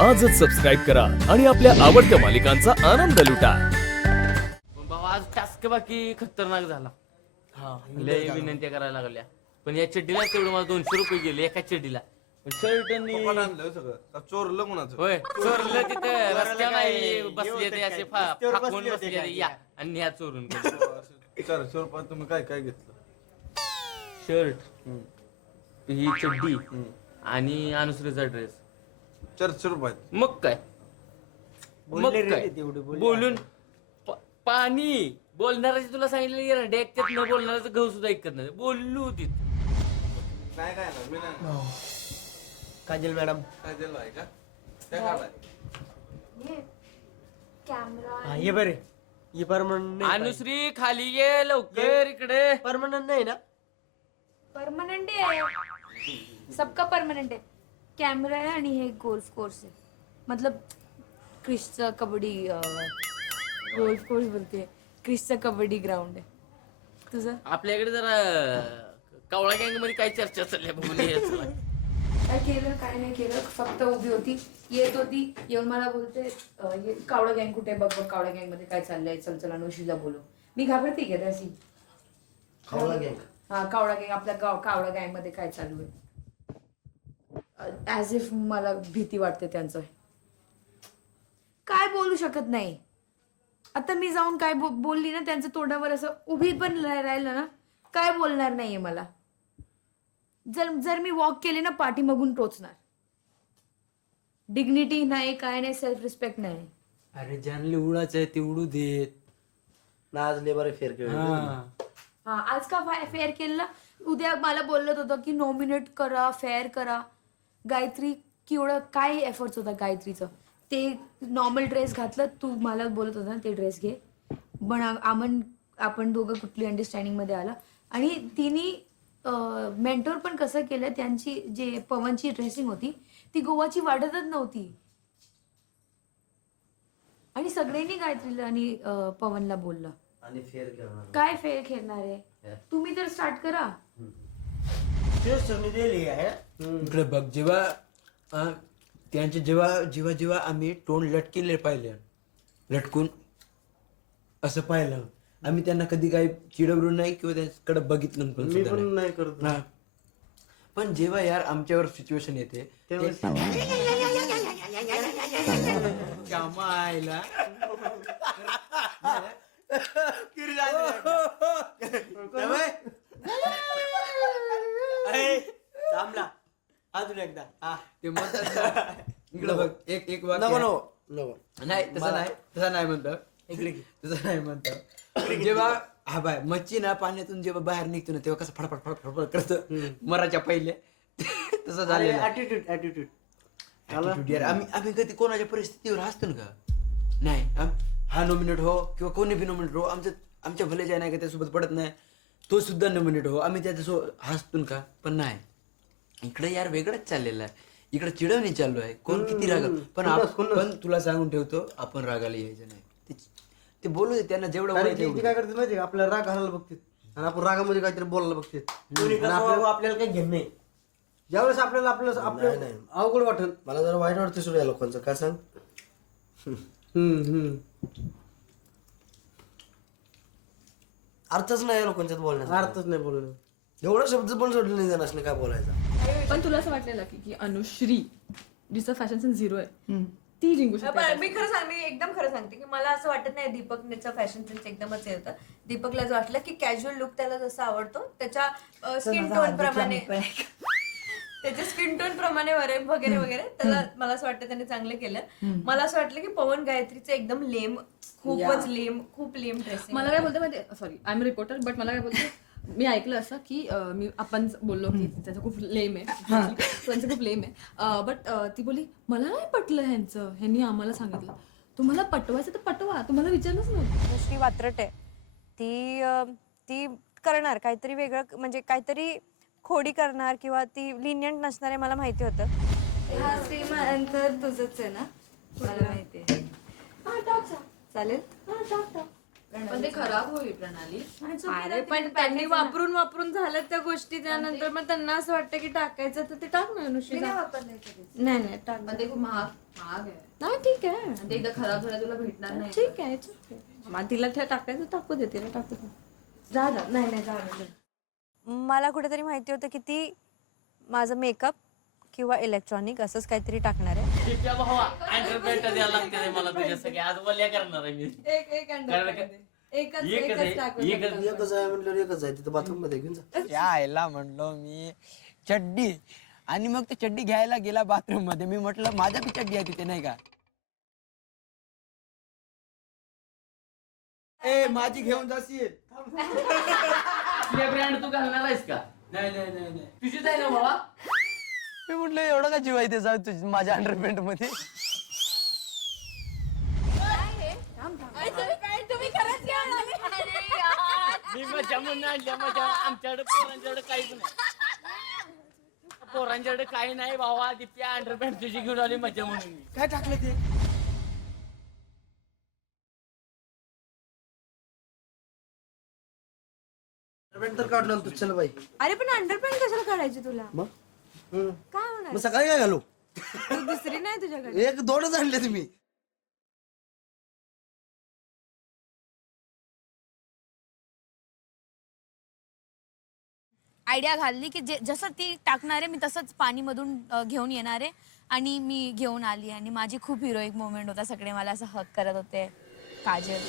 आजच सबस्क्राईब करा आणि आपल्या आवडत्या मालिकांचा आनंद लुटा. बाबा आज टास्क बाकी खतरनाक झाला. लय विनंती करायला लागल्या, पण या चड्डीला तेवढं मला 200 रुपये गेले एका चड्डीला. शर्ट आणलं सगळं चोरलं कोणाचं? होय चोरलं तिथं रस्त्यावर नाही बसले ते असे फाकून बसले ते या आणि ह्या चोरून 400 रुपयात तुम्ही काय काय घेतलं? शर्ट ही चड्डी आणि अनुश्रीचा ड्रेस. 400 रुपयात मग काय बोलून पाणी बोलणाराची तुला सांगितलं ऐकत न बोलणाराचं गहू सुद्धा ऐकत नाही. बोललो होती काय काय ना मी नाही काजल मॅडम काय दिलं आहे का? काय काढाय? कॅमेरा ये बरे ये परमनंट अनुश्री खाली ये लवकर इकडे. परमनंट नाही ना. परमानेंट है, सबका परमानेंट है. कॅमेरा आहे आणि हे गोल्फ कोर्स आहे. मतलब क्रिसचा कबड्डी गोल्फ कोर्स बोलते, क्रिसचा कबड्डी ग्राउंड आहे. तुझं आपल्याकडे जरा कावळा गँग मध्ये काय चर्चा चालली आहे बघून ये चला. काय केलं काय नाही केलं, फक्त उभी होती, येत होती, येऊन मला बोलते कावळा गँग कुठे बघ बघ, कावळा गँग मध्ये काय चाललंय, चल चल अनुशीला बोलू. मी घाबरते का त्याशी? कावळा गँग हा कावळा गँग, आपल्या कावळा गँग मध्ये काय चालू आहे, ऍज इफ मला भीती वाटते त्यांचं. काय बोलू शकत नाही. आता मी जाऊन काय बोलली ना, त्यांचं तोंडावर असं उभी पण राहिलं ना, काय बोलणार नाहीये मला. जर मी वॉक केले ना, पाठीमागून टोचणार. डिग्निटी नाही, काय नाही, सेल्फ रिस्पेक्ट नाही. अरे जानले उडाच आहे ते उडू देत. नाचले बरे फेर खेळ. हा आज का फेअर केलं, उद्या मला बोलत होतं की नॉमिनेट करा, फेअर करा. गायत्री केवढं काय एफर्ट्स होता गायत्रीचं. ते नॉर्मल ड्रेस घातलं, तू मला बोलत होता ना ते ड्रेस घे, पण आपण दोघं कुठली अंडरस्टँडिंग मध्ये आला. आणि तिने मेंटोर पण कसं केलं, त्यांची जे पवनची ड्रेसिंग होती ती गोवाची वाटतच नव्हती. आणि सगळ्यांनी गायत्रीला आणि पवनला बोललं आणि फेर खेळणार. काय फेअर खेळणार आहे, तुम्ही तर स्टार्ट करा. इकडे बघ, जेव्हा त्यांचे जेव्हा आम्ही तोंड लटकेले पाहिले, लटकून असं पाहिलं, आम्ही त्यांना कधी काही चिडवलं नाही किंवा त्यांच्याकडे बघितलं पण मी सुद्धा पण नाही. नाही करत. हा. पण जेव्हा यार आमच्यावर सिच्युएशन येते आयला थांबला अजून एकदा. ते म्हणतात इकडे बघ, एक वाक्य नको आहे. नको नाही तसं नाही म्हणतं इकडे तसं नाही म्हणतं. जेव्हा हा बाय मच्छी ना पाण्यातून जेव्हा बाहेर निघतो ना, तेव्हा कसं फडफड फडफड फडफड करतं मराच्या पहिले तसं झालेलं. ऍटिट्यूड यार आम्ही कधी कोणाच्या परिस्थितीवर हसतो का? नाही. हा नॉमिनेट हो किंवा कोणी बी नॉमिनेट हो, आमच्या भलेच्या नाही का त्यासोबत पडत नाही, तो सुद्धा नॉमिनेट हो, आम्ही त्याच्यासोबत हसतो का? पण नाही, इकडे यार वेगळंच चाललेलं आहे. इकडे चिडवणी चालू आहे, कोण किती राग. पण तुला सांगून ठेवतो, आपण रागाला यायचं नाही. ते बोलू दे त्यांना जेवढं काय करते माहिती का, आपल्याला राग घालायला बघते आणि आपण रागामध्ये काहीतरी बोलायला बघते. आपल्याला काही घेणं नाही. ज्यावेळेस आपल्याला आपलं अवघड वाटेल. मला जरा वाईट वाटतं सुरू या लोकांचं. काय सांग? अर्थच नाही लोकांच्यात बोलण्याचा. अर्थच नाही बोलणं. एवढा शब्द पण सोडले नाही जाणार काय बोलायचा. पण तुला असं वाटलेलं की अनुश्री जिचं फॅशन सेन्स 0 आहे ती जिंकू शकते? मी एकदम खरं सांगते की मला असं वाटत नाही दीपकचा फॅशन सेन्स एकदमच होतं. दीपकला जो वाटलं की कॅज्युअल लुक त्याला जसा आवडतो त्याच्या स्किन टोन प्रमाणे त्याच्या स्किन टोन प्रमाणे वगैरे वगैरे त्याला मला असं वाटतं त्याने चांगलं केलं. मला असं वाटलं की पवन गायत्रीचं एकदम लेम, खूपच लेम, खूप लेम ड्रेसिंग. मला काय बोलते माहिती, sorry I am reporter, but मला काय बोलते, मी ऐकलं असं की आपण बोललो की त्याचं खूप लेम आहे, त्यांचं खूप लेम आहे, बट ती बोली मला नाही पटलं ह्यांनी आम्हाला सांगितलं, तुम्हाला पटवायचं तर पटवा, तुम्हाला विचारलंच नव्हतं. अनुश्री वात्रट आहे ती करणार काहीतरी वेगळं, म्हणजे काहीतरी खोडी करणार किंवा ती लिनियंट नसणार आहे मला माहिती होतं. हा सेम अंतर तुझंच आहे ना, मला माहिती आहे. चालेल. पण ते खराब होईल प्रणाली. अरे पण त्यांनी वापरून झालं त्या गोष्टी, त्यानंतर मग त्यांना असं वाटतं की टाकायचं तर ते टाक ना अनुश्री. वापरले नाही टाक. पण ते खूप महाग नाही ठीक आहे आणि ते एकदा खराब झालं तुला भेटणार नाही. ठीक आहे it's okay. मग तिला टाकायचं टाकू दे तिला टाकू दे जा नाही जा मला कुठेतरी माहिती होतं की ती माझं मेकअप किंवा इलेक्ट्रॉनिक असंच काहीतरी टाकणार आहे. दिप्या भावा अंडरपॅन्ट द्यायला लागते रे मला तुझ्या सगळ्या आज वल्या करणार आहे मी एक कारण का- एकच आहे, एकच एकच आहे म्हटलं एकच आहे तिथं बाथरूम मध्ये घेऊन जा. यायला म्हणलो मी चड्डी आणि मग ते चड्डी घ्यायला गेला बाथरूम मध्ये. मी म्हटलं माझ्या बी चड्डी आहे तिथे नाही का. ए माझी घेऊन जाशील. ब्रँड तू घालणार आहेस का? नाही नाही नाही नाही. तुझीच आहे ना भावा? मी म्हटलं एवढं का जीव आहे ते जाऊ तुझी माझ्या अंडरपॅन्ट मध्ये. मी मजा म्हणून आणल्या मजा. आमच्याकडे पोरांच्याकडे काहीच नाही. पोरांच्याकडे काही नाही भावा. दिप्या अंडरपॅन्ट तुझी घेऊन आली मजा म्हणून मी. काय टाकलं ते. तर काढलं तू चल बाई. अरे पण अंडरपॅन्ट कशाला काढायची तुला? मग काय होणार? मग सकाळी काय घालू? तू दुसरी नाही तुझ्याकडे? एक दोनच आणले तुम्ही. आयडिया घालली की जसं ती टाकणार आहे मी तसंच पाणीमधून घेऊन येणार आहे आणि मी घेऊन आली आणि माझी खूप हिरोईक मोमेंट होता. सगळे मला असं हक करत होते. काजल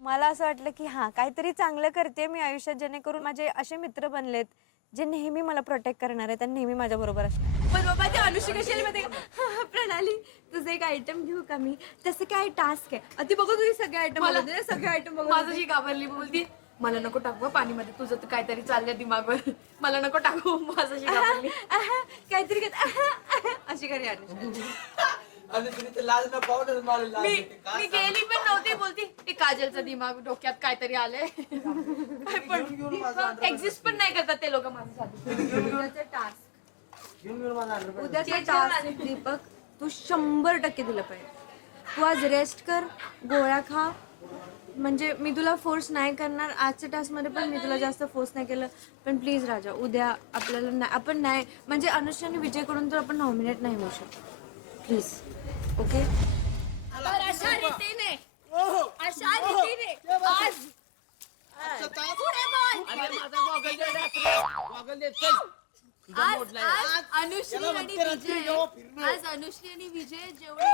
मला असं वाटलं की हा काहीतरी चांगलं करते मी आयुष्यात जेणेकरून माझे असे मित्र बनलेत जे नेहमी मला प्रोटेक्ट करणार आहेत आणि नेहमी माझ्या बरोबर असणार. पण बाबा ते अनुष्का कशाला माहिती प्रणाली तुझं एक आयटम घेऊ का मी? तसं काय टास्क आहे ती बघू तुझे सगळे आयटम सगळे आयटम बघू. माझं जी घाबरली बोलती मला नको टाकू पाणीमध्ये तुझं तर काहीतरी चाललंय दिमागवर मला नको टाकू माझं जी घाबरली. काहीतरी अशी करी अनुष्का. आणि तुम्ही ते लाल ना पावडर मारला. मी गेली पण नव्हती बोलती ते काजलचं दिमाग डोक्यात काहीतरी आलंय. काय पण एक्झिस्ट पण नाही करतात ते लोक माझ्यासाठी. टास्क उद्याचा टास्क दीपक तू 100% दिलं पाहिजे. तू आज रेस्ट कर गोळ्या खा. म्हणजे मी तुला फोर्स नाही करणार आजच्या टास्कमध्ये पण मी तुला जास्त फोर्स नाही केलं. पण प्लीज राजा उद्या आपल्याला आपण नाही म्हणजे अनुष्का आणि विजयकडून तर आपण नॉमिनेट नाही होऊ शकत. Please okay. अशा रीतीने आज पुढे बोल. आज अनुश्री आणि विजय जेवढी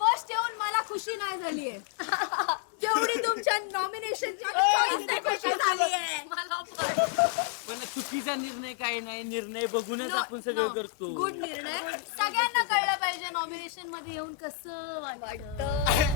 फर्स्ट येऊन मला खुशी नाही झालीये जेवढी तुमच्या नॉमिनेशनची खुशी झालीये मला. पण चुकीचा निर्णय काही नाही. निर्णय बघूनच आपण सगळं करतो. गुड निर्णय. सगळ्यांना कळलं पाहिजे नॉमिनेशन मध्ये येऊन कसं वाटतं.